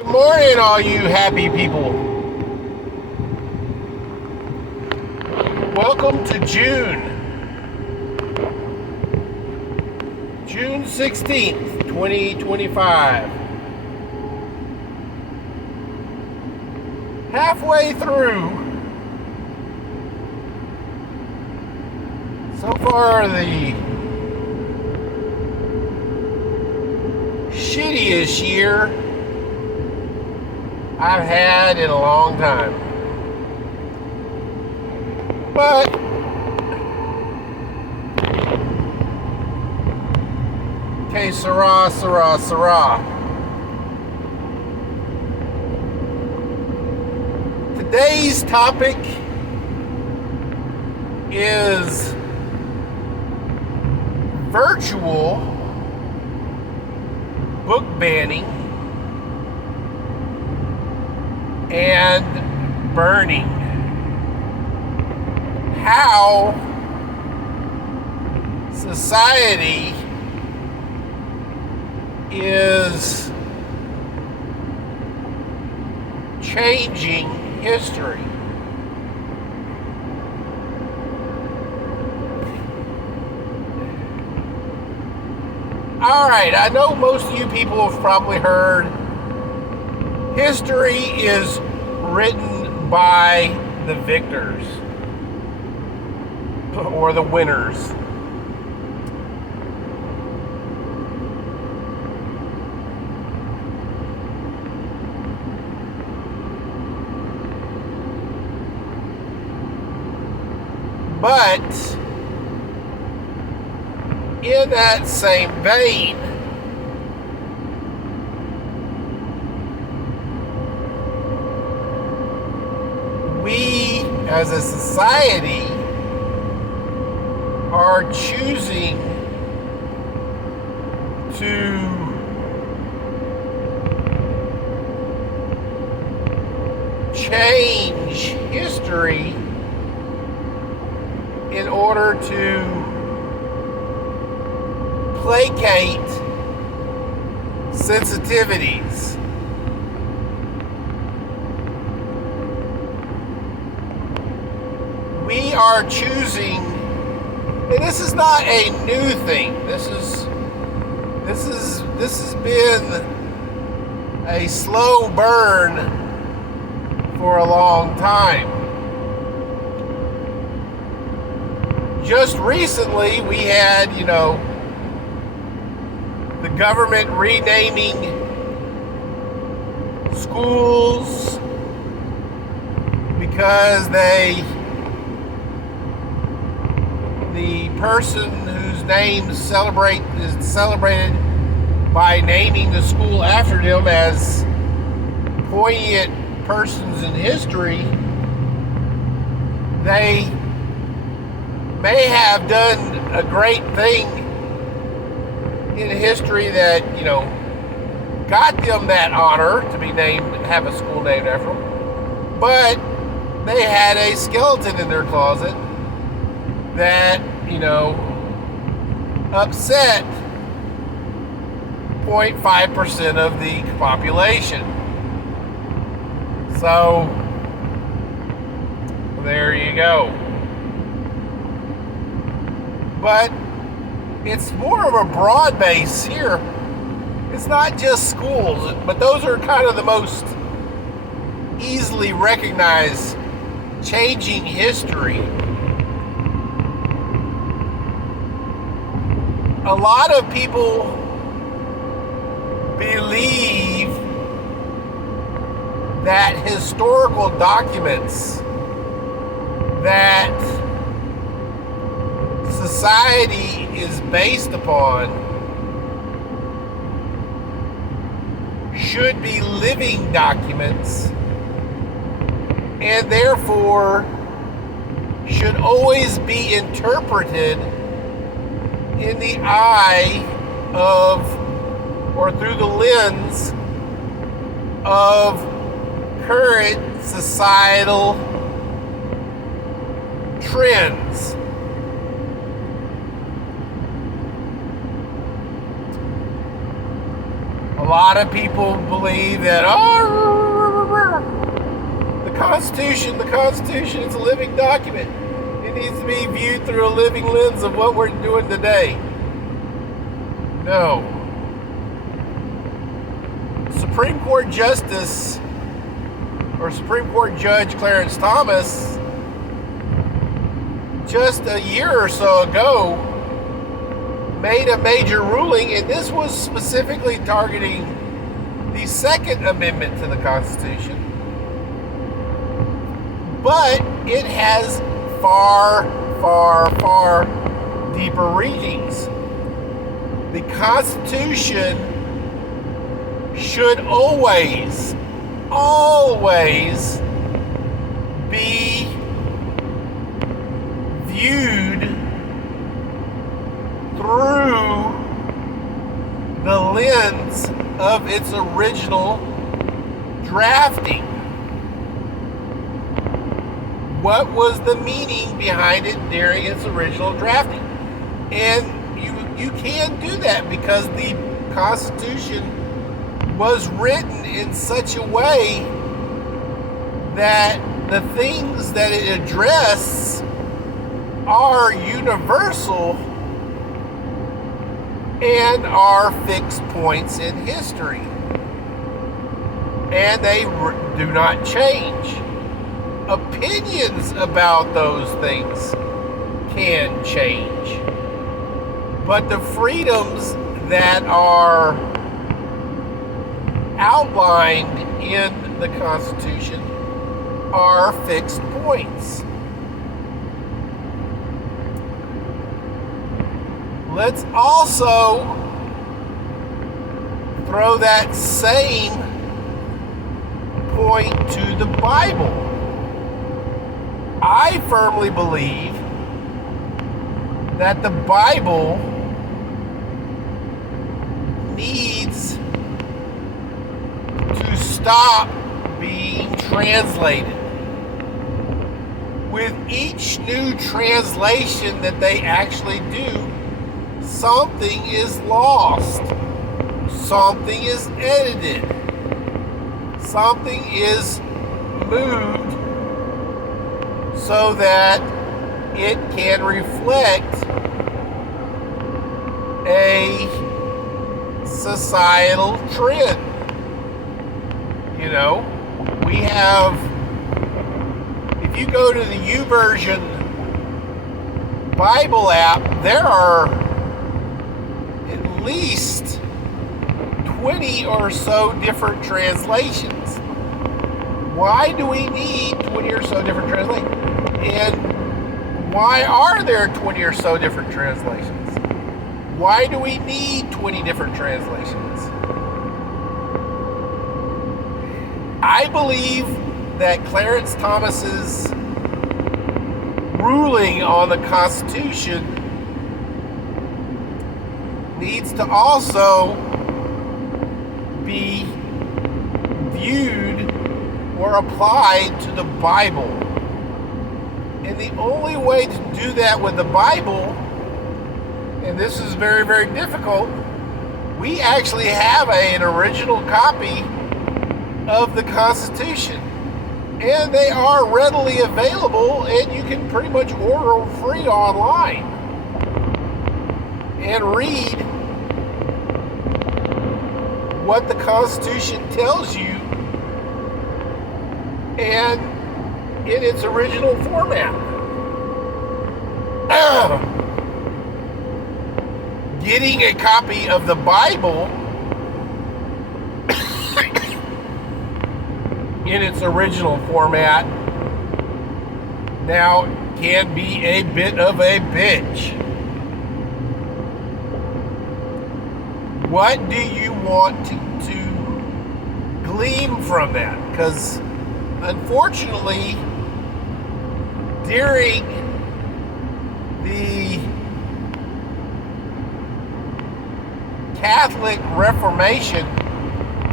Good morning, all you happy people. Welcome to June 16th, 2025. Halfway through, so far the shittiest year I've had in a long time. But okay, Sarah. Today's topic is virtual book banning and burning. How society is changing history. All right, I know most of you people have probably heard history is written by the victors or the winners. But in that same vein, we as a society are choosing to change history in order to placate sensitivities. We are choosing, and this is not a new thing. This has been a slow burn for a long time. Just recently, we had, the government renaming schools because the person whose name is celebrated by naming the school after them as poignant persons in history, they may have done a great thing in history that, got them that honor to be named, have a school named after them. But they had a skeleton in their closet that, upset 0.5% of the population. So, there you go. But it's more of a broad base here. It's not just schools, but those are kind of the most easily recognized changing history. A lot of people believe that historical documents that society is based upon should be living documents and therefore should always be interpreted in the eye of, or through the lens of, current societal trends. A lot of people believe that, the Constitution, it's a living document. It needs to be viewed through a living lens of what we're doing today. No. Supreme Court Justice, or Supreme Court Judge Clarence Thomas, just a year or so ago, made a major ruling, and this was specifically targeting the Second Amendment to the Constitution. But it has far, far, far deeper readings. The Constitution should always be viewed through the lens of its original drafting. What was the meaning behind it during its original drafting? And you can do that because the Constitution was written in such a way that the things that it addresses are universal and are fixed points in history. And they do not change. Opinions about those things can change. But the freedoms that are outlined in the Constitution are fixed points. Let's also throw that same point to the Bible. I firmly believe that the Bible needs to stop being translated. With each new translation that they actually do, something is lost, something is edited, something is moved so that it can reflect a societal trend. You know, we have, if you go to the YouVersion Bible app, there are at least 20 or so different translations. Why do we need 20 or so different translations? And why are there 20 or so different translations? Why do we need 20 different translations? I believe that Clarence Thomas's ruling on the Constitution needs to also be viewed or applied to the Bible. And the only way to do that with the Bible, and this is very, very difficult, we actually have an original copy of the Constitution. And they are readily available, and you can pretty much order them free online and read what the Constitution tells you and in its original format. Getting a copy of the Bible in its original format now can be a bit of a bitch. What do you want to glean from that? Because unfortunately, during the Catholic Reformation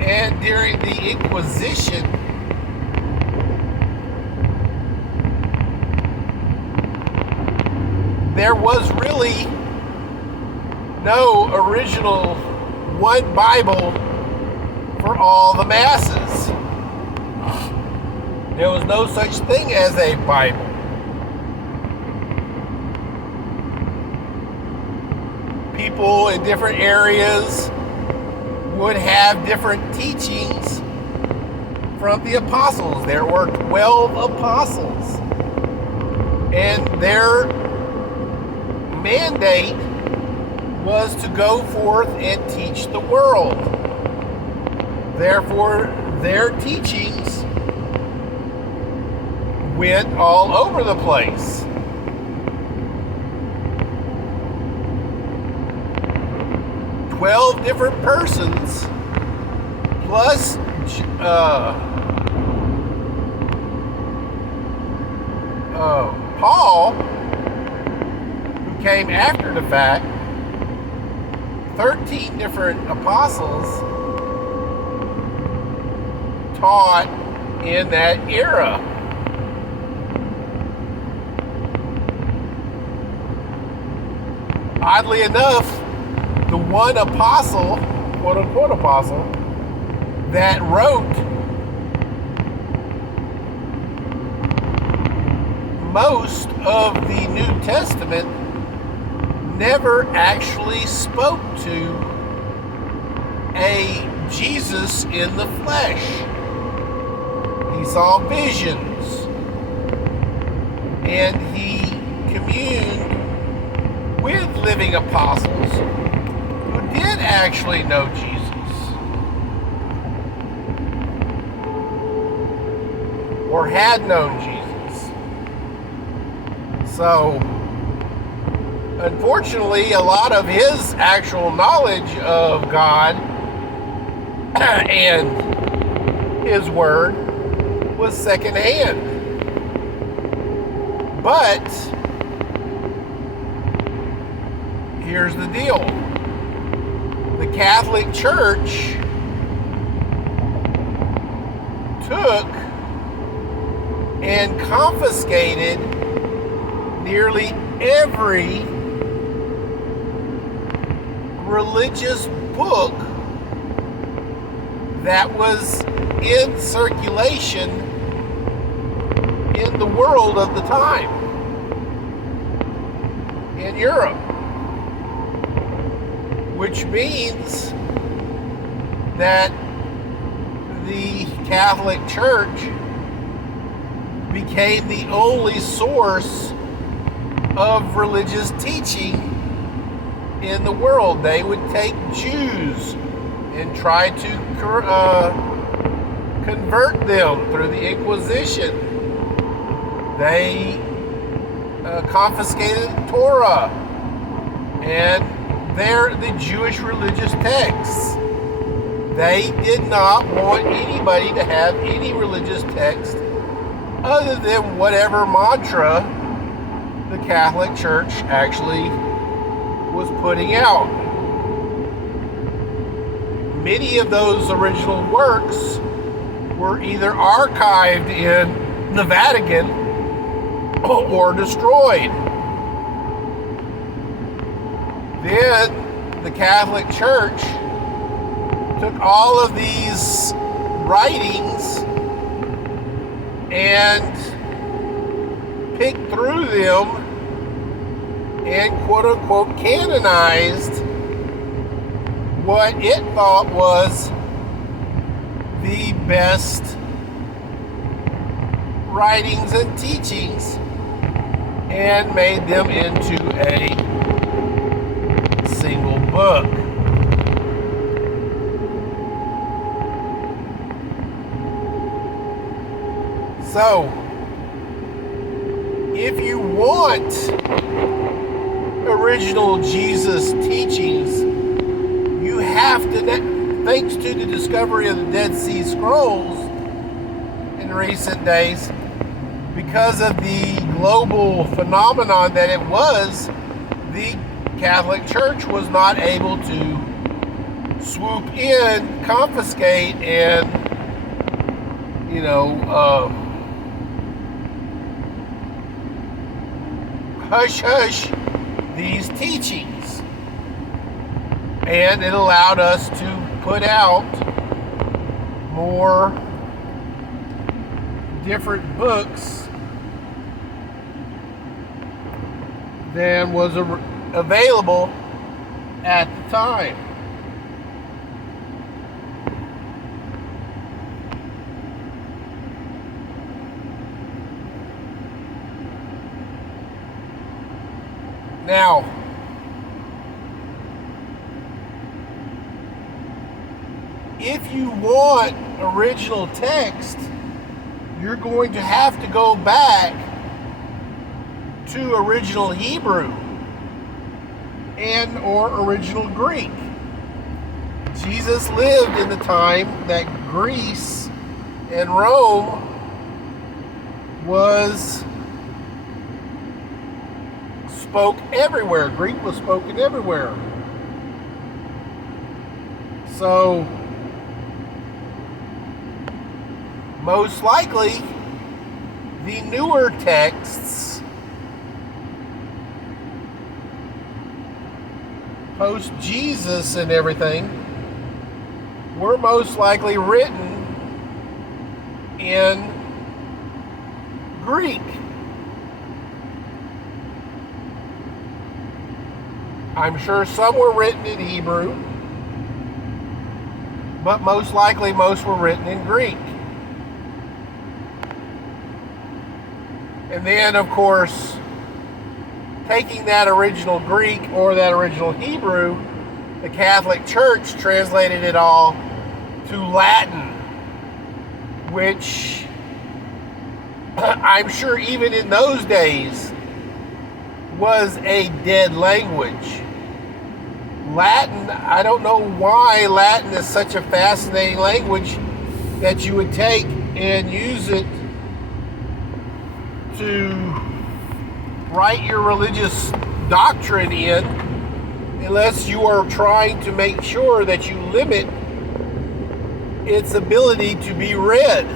and during the Inquisition, there was really no original one Bible for all the masses. There was no such thing as a Bible. People in different areas would have different teachings from the apostles. There were 12 apostles, and their mandate was to go forth and teach the world. Therefore, their teachings went all over the place. "12 different persons plus Paul, who came after the fact, 13 different apostles taught in that era. Oddly enough, the one apostle, quote-unquote apostle, that wrote most of the New Testament never actually spoke to a Jesus in the flesh. He saw visions, and he communed with living apostles who did actually know Jesus, or had known Jesus. So, unfortunately, a lot of his actual knowledge of God and his word was secondhand. But here's the deal. The Catholic Church took and confiscated nearly every religious book that was in circulation in the world of the time, in Europe. Which means that the Catholic Church became the only source of religious teaching in the world. They would take Jews and try to convert them through the Inquisition. They confiscated Torah and the Jewish religious texts. They did not want anybody to have any religious text other than whatever mantra the Catholic Church actually was putting out. Many of those original works were either archived in the Vatican or destroyed. Then the Catholic Church took all of these writings and picked through them and quote-unquote canonized what it thought was the best writings and teachings and made them into a single book. So, if you want original Jesus teachings, you have to, thanks to the discovery of the Dead Sea Scrolls in recent days, because of the global phenomenon that it was, the Catholic Church was not able to swoop in, confiscate, and, hush these teachings. And it allowed us to put out more different books than was available at the time. Now, if you want original text, you're going to have to go back to original Hebrew and or original Greek. Jesus lived in the time that Greece and Rome spoke everywhere. Greek was spoken everywhere. So, most likely, the newer texts post Jesus and everything were most likely written in Greek. I'm sure some were written in Hebrew, but most likely most were written in Greek. And then, of course, taking that original Greek or that original Hebrew, the Catholic Church translated it all to Latin, which I'm sure even in those days was a dead language. Latin, I don't know why Latin is such a fascinating language that you would take and use it to write your religious doctrine in, unless you are trying to make sure that you limit its ability to be read.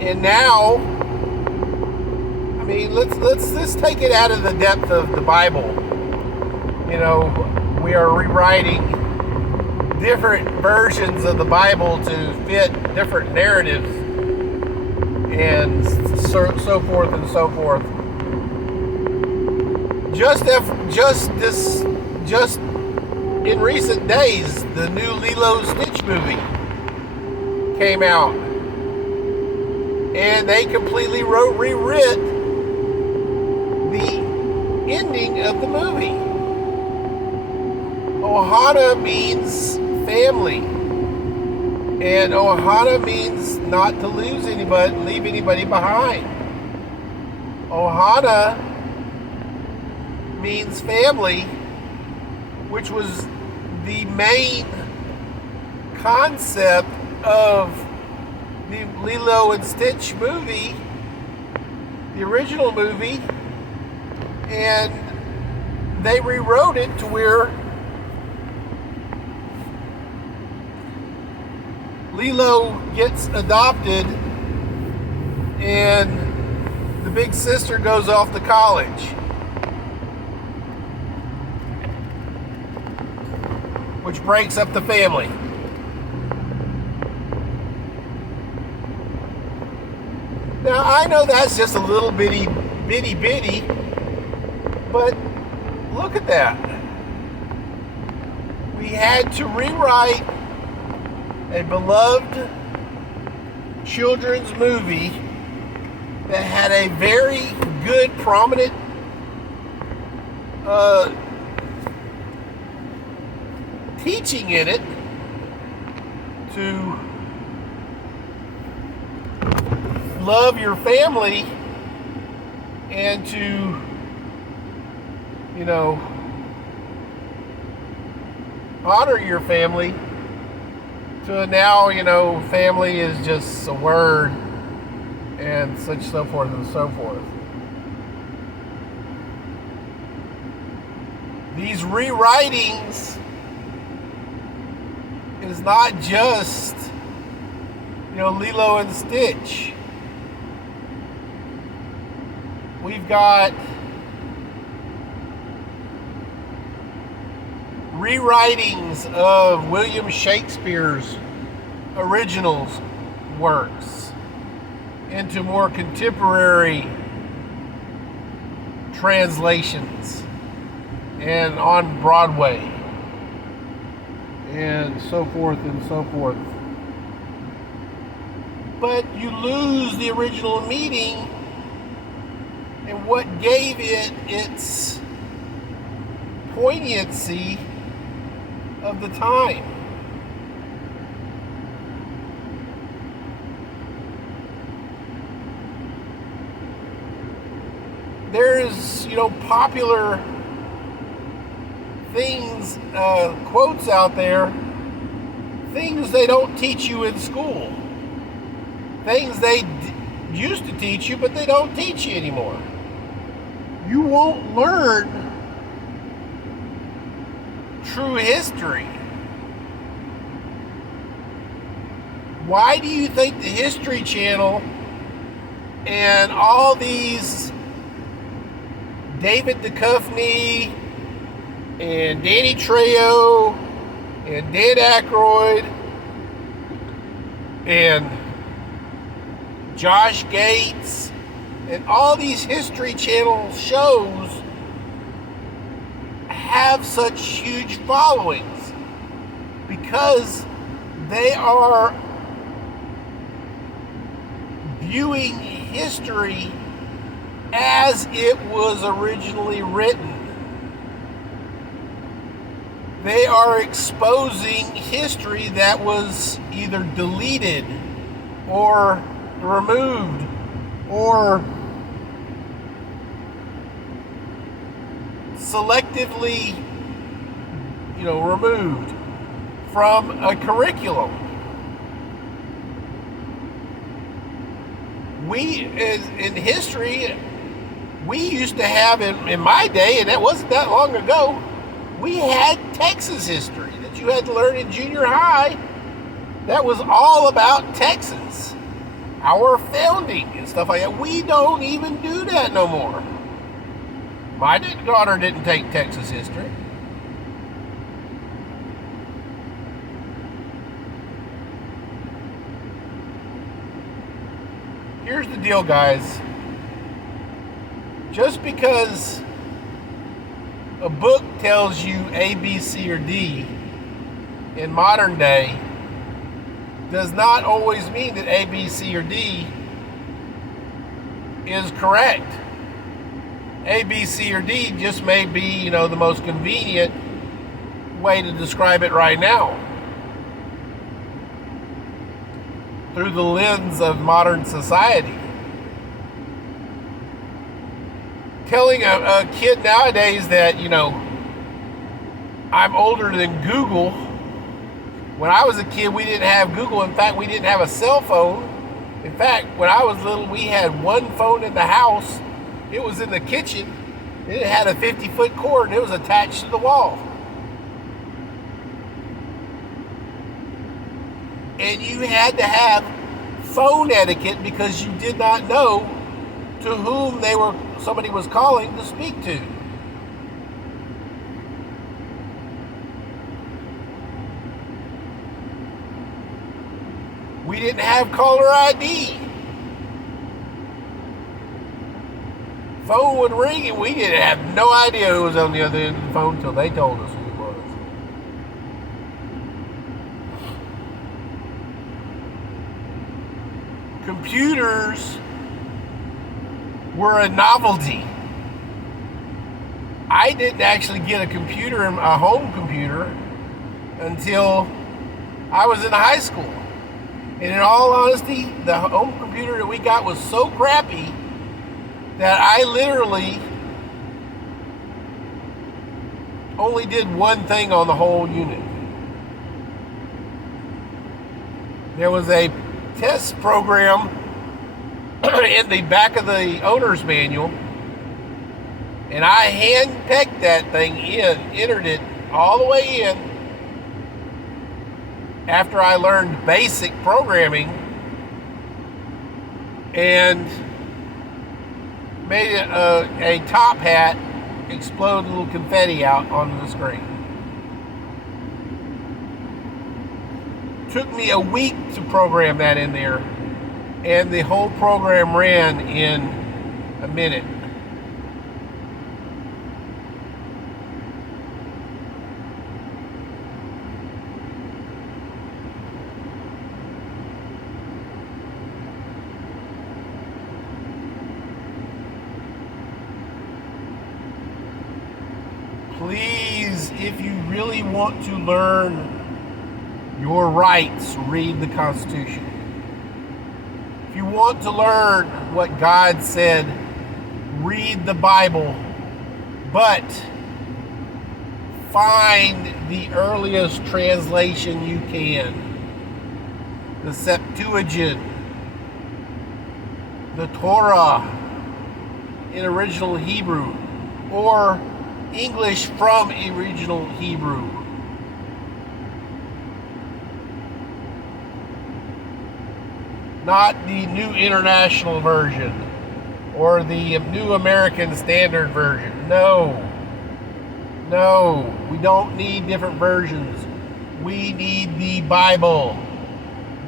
And now, I mean, let's take it out of the depth of the Bible. You know, we are rewriting different versions of the Bible to fit different narratives and so forth and so forth. Just in recent days, the new Lilo and Stitch movie came out, and they completely rewrit the ending of the movie. Ohana means family, and Ohana means not to leave anybody behind. Ohana means family, which was the main concept of the Lilo and Stitch movie, the original movie, and they rewrote it to where Lilo gets adopted and the big sister goes off to college, which breaks up the family. Now, I know that's just a little bitty, but look at that. We had to rewrite a beloved children's movie that had a very good, prominent teaching in it to love your family and to, you know, honor your family, to now, you know, family is just a word and such, so forth and so forth. These rewritings is not just, you know, Lilo and Stitch. we've got rewritings of William Shakespeare's originals works into more contemporary translations and on Broadway and so forth and so forth. But you lose the original meaning and what gave it its poignancy of the time. There's, popular things, quotes out there, things they don't teach you in school, things they used to teach you, but they don't teach you anymore. You won't learn true history. Why do you think the History Channel and all these David Duchovny and Danny Trejo and Dan Aykroyd and Josh Gates and all these History Channel shows have such huge followings? Because they are viewing history as it was originally written. They are exposing history that was either deleted or removed or selectively, removed from a curriculum. In history, we used to have, in my day, and that wasn't that long ago, we had Texas history that you had to learn in junior high. That was all about Texas, our founding and stuff like that. We don't even do that no more. My daughter didn't take Texas history. Here's the deal, guys. Just because a book tells you A, B, C, or D in modern day does not always mean that A, B, C, or D is correct. A, B, C, or D just may be, the most convenient way to describe it right now through the lens of modern society. Telling a kid nowadays that, I'm older than Google. When I was a kid, we didn't have Google. In fact, we didn't have a cell phone. In fact, when I was little, we had one phone in the house. It was in the kitchen. It had a 50-foot cord, and it was attached to the wall. And you had to have phone etiquette because you did not know to whom somebody was calling to speak to. We didn't have caller ID. Phone would ring and we didn't have no idea who was on the other end of the phone until they told us who it was. Computers were a novelty. I didn't actually get a home computer, until I was in high school. And in all honesty, the home computer that we got was so crappy that I literally only did one thing on the whole unit. There was a test program in the back of the owner's manual, and I hand-pegged that thing in, entered it all the way in after I learned basic programming, and made a top hat explode a little confetti out onto the screen. Took me a week to program that in there, and the whole program ran in a minute. Please, if you really want to learn your rights, read the Constitution. If you want to learn what God said, read the Bible, but find the earliest translation you can. The Septuagint, the Torah in original Hebrew, or English from original Hebrew. Not the New International Version or the New American Standard Version. No, we don't need different versions. We need the Bible.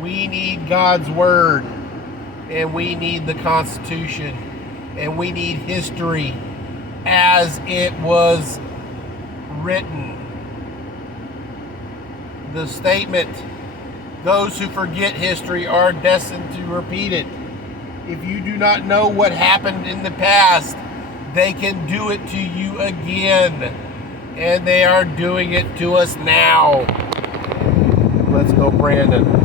We need God's Word. And we need the Constitution. And we need history as it was written. The statement, those who forget history are destined to repeat it. If you do not know what happened in the past, they can do it to you again. And they are doing it to us now. Let's go, Brandon.